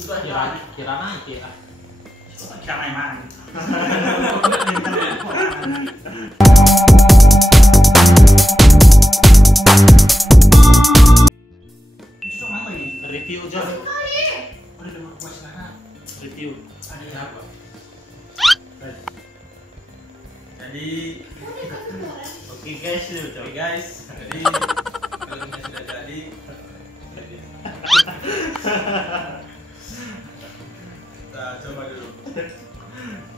Kira naik ya. Kira emang. Itu apa ini? Review aja. Udah dengar gua sekarang. Review. Ada apa? Jadi, Oke guys, oke guys. Jadi filmnya sudah jadi. Kita coba dulu.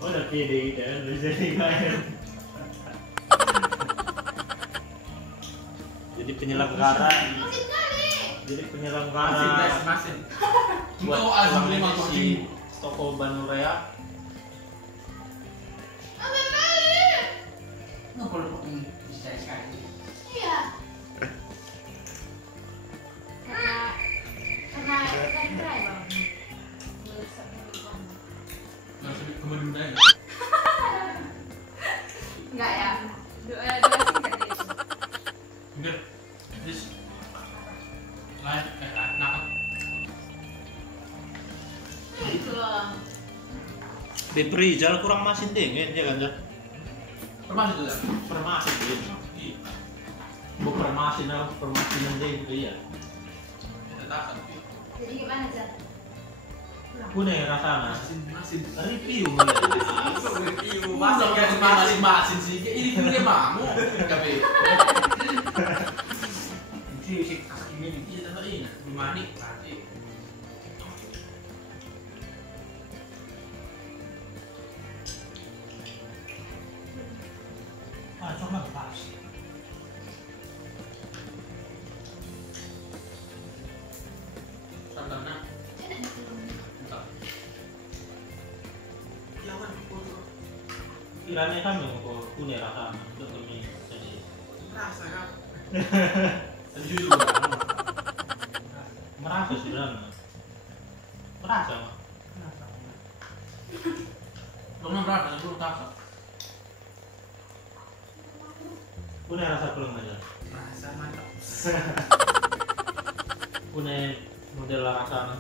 oh udah pede dan udah jadi main. Jadi penyelenggara. Jadi penyelenggara. Masin. Buat Engkau uang asli ini motor si toko Banurea. Nggak boleh pakai bisa sekali. Iya. Karena keren bang. Nggak usah kemudian ya. Enggak ya. Dua singkat itu. Enggak. This lain nak. Itu loh. Bepri jalan kurang masin deh, ya kan Jar? Permasih tuh. Permasin deh. Bukan permasinan deh gitu ya. Kita tahan. Jadi gimana Jan? Punya rasanya. Masin. Review. Review masin sih. Ini dia mau. Tapi si kasak ini dia tahu ini. Manik nanti. Ah, coba pas. Santannya. Entar. Jangan foto. Kiranya kami punya rasanya untuk ini. Merasa kan? Jujur Merasa sebenarnya. Merasa mah. belum merasa, belum rasa. Punya rasa belum aja. Rasa mantap. Punya model rasanya.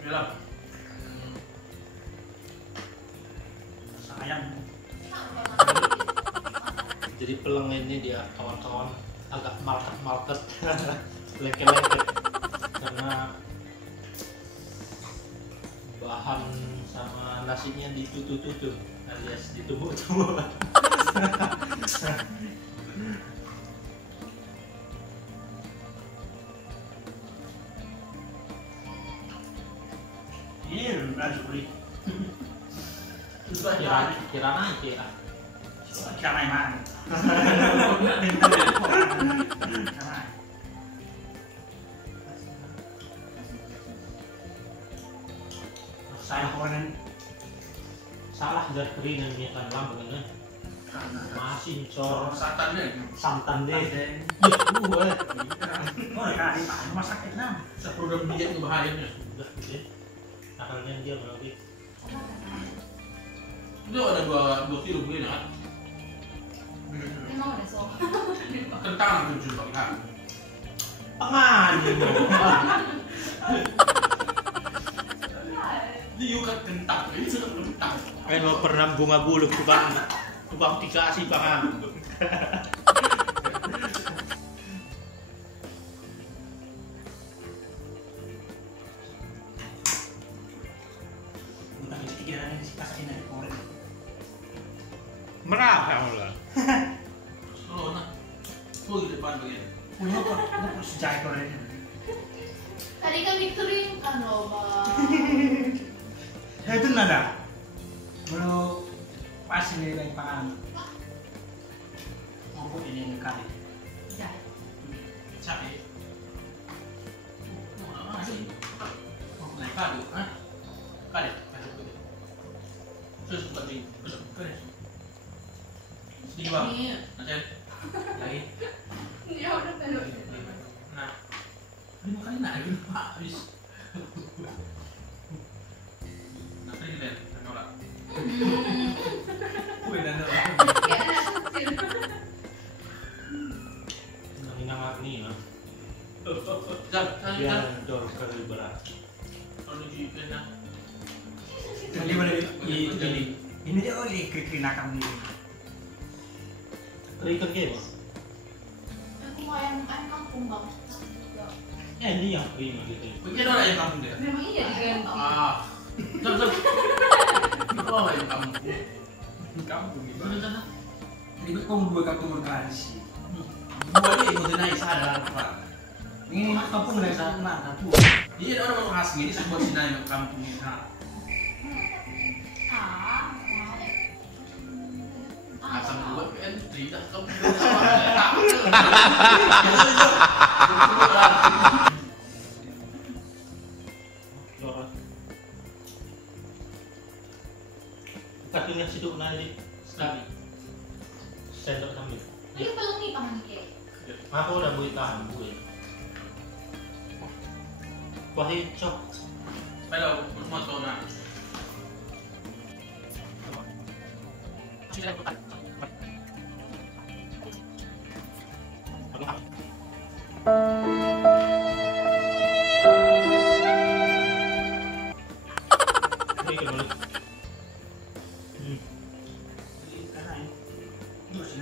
Bilang. Sayang. Jadi peleng ini dia kawan-kawan agak malket lengket-lengket karena bahan sama nasinya ditutup alias ditumbuk-tumbuk. Iya, udah beli. Kira naik ya. Kira emang. Saya kawanan Salah dari dan niatan lambung ini. Masih cor santan deh. santan deh. Ya gue. Oh, ya, ini Pak, rumah sakit nah. Seprogram diet bahayanya. Udah gitu. Akalnya dia berarti. Itu ada dua kilo beli kan? Emang udah so. Kentang tujuh bang kan? Pengaji dong. Dia kan kentang, ini sudah kentang. Mau pernah bunga bulu tukang dikasih pangan. Bukan ini pikirannya si kasakin dari korek. Merah lah. Oh, nah, di depan begini. Punya apa sejarah koreknya? Tadi kan dikeringkan loh bang. Ya itu nada. Belum pas ini dari pangan. Mampu ini kali. Udah. Capek. Oh, naik kado, ah? Kado, terus bukan di, kado. Sedikit bang, nanti lagi. Ya udah belum. Nah, 5 kali nak lagi pak, habis. Nanti dilihat, nolak. Kue dan nolak. Nanginang nih ya. Jangan, Dia jor kali berat. Benar. Jadi mana ini dia kiri nakam ni. Ikan ke? Aku mau ayam kampung bang. Ini yang prima gitu. Mungkin orang yang kampung dia. Memang iya di gendong. Jom. Itu orang yang kampung. Kampung ni. Benar. Ini kau dua kampung berkali. Dua ni ikut naik sadar pak. Ini kampung dari sana satu. Iya orang orang khas ini sebuah sinai kampung ini. Asam buat kan tidak kampung. Katanya situ nanti sekali. Sendok kami. Ini belum nih paman ke. Aku udah buat tahan gue. Wahai cok. Pero semua tahu nak.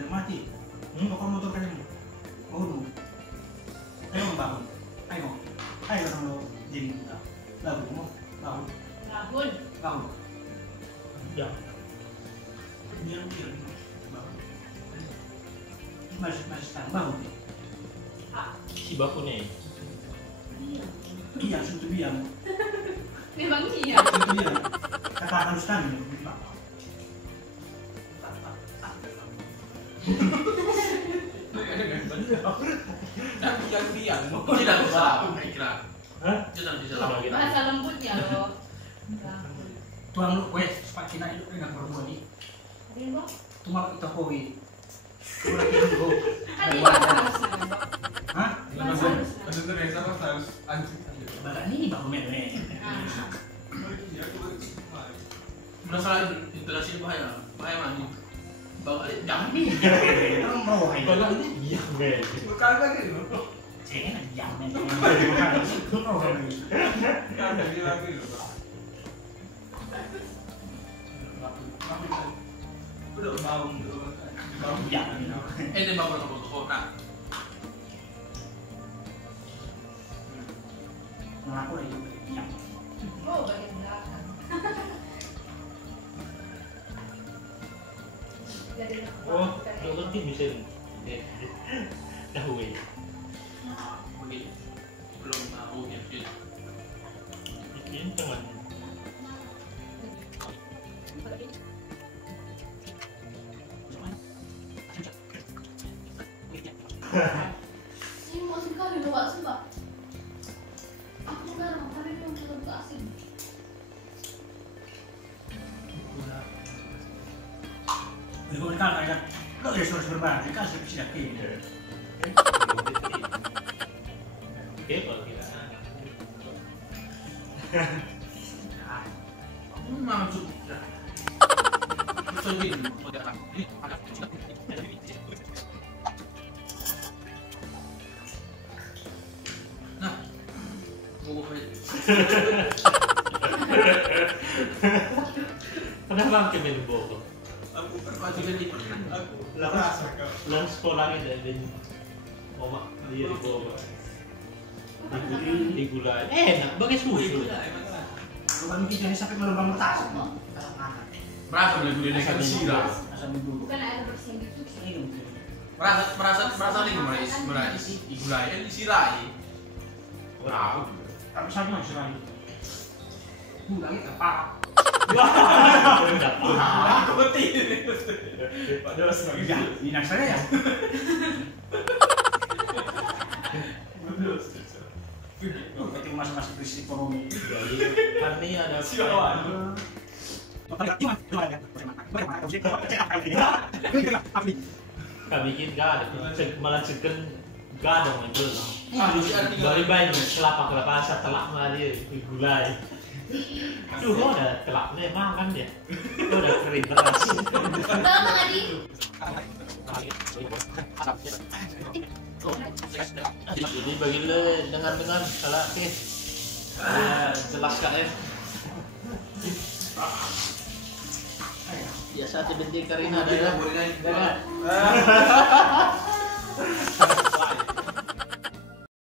Mati. Kau motor kan ini. Oh no. Ayo bangun. Ayo. Ayo kamu jadi lagu mau. Lagu. Rabun. Lagu. Ya. Biar bangun. Masih bangun. Si baku nih. Iya, sudah biar. Memang iya. Sudah biar. Kata harus kami. Yang tidak bisa kira. Tidak bisa lagi. Bahasa lembutnya loh. Tuang lu kue cepat Cina itu dengan perempuan ini. Ada bang? Cuma kita koi. Udah tunggu. Kan ini harus. Hah? Bahasa harus anjing. Bapak ini baru mele. Masalah interaksi bahaya mana? Bawa jangan Orang mau hai. Iya men. Bukan lagi loh. Jangan jangan. Mau hai. Kan lagi loh. Udah bau tuh. Bau Jangan. Ini bawa ke toko nak. Ngaku lagi. Yang. Oh, bagian belakang. Oh, dokter tim bisa. Tahu ya. Begitu. Belum tahu ya. Bikin teman. Ini mau sekali loh, Pak, sumpah. Aku sekarang hari ini belum kasih. Berikut kan kan. Lo ya suruh berbang, dikasih siap ini. Oke, kalau kita Memang cukup. Betul gitu. Nah, mau kenapa kemen bobo? Aku kan Aku jadi aku Lah, rasa kau. Lang sekolahnya dari omak dia di bobo. Digulai. Enak, bagai susu. Bukan kita sampai melembang tas. merasa boleh gue dengan sirah. Asal dulu. Bukan air bersih gitu. Ini Merasa nih mulai digulai disirai. Tahu. tapi saya nggak selain. Bukan itu apa? Aku mati ini. Padahal Ya, minat saya ya. Itu masih krisis ekonomi. Kan ini ada Kak bikin gak ada, malah chicken gak ada muncul. Dari banyak kelapa saya telak malah dia digulai. Duh, lo udah telaknya emang kan dia. Lo udah kering keras. Bang Adi. Jadi bagi lo dengar salah ke jelas kak ya. Sate binti Karina Udah, ada. boleh naik. Ada.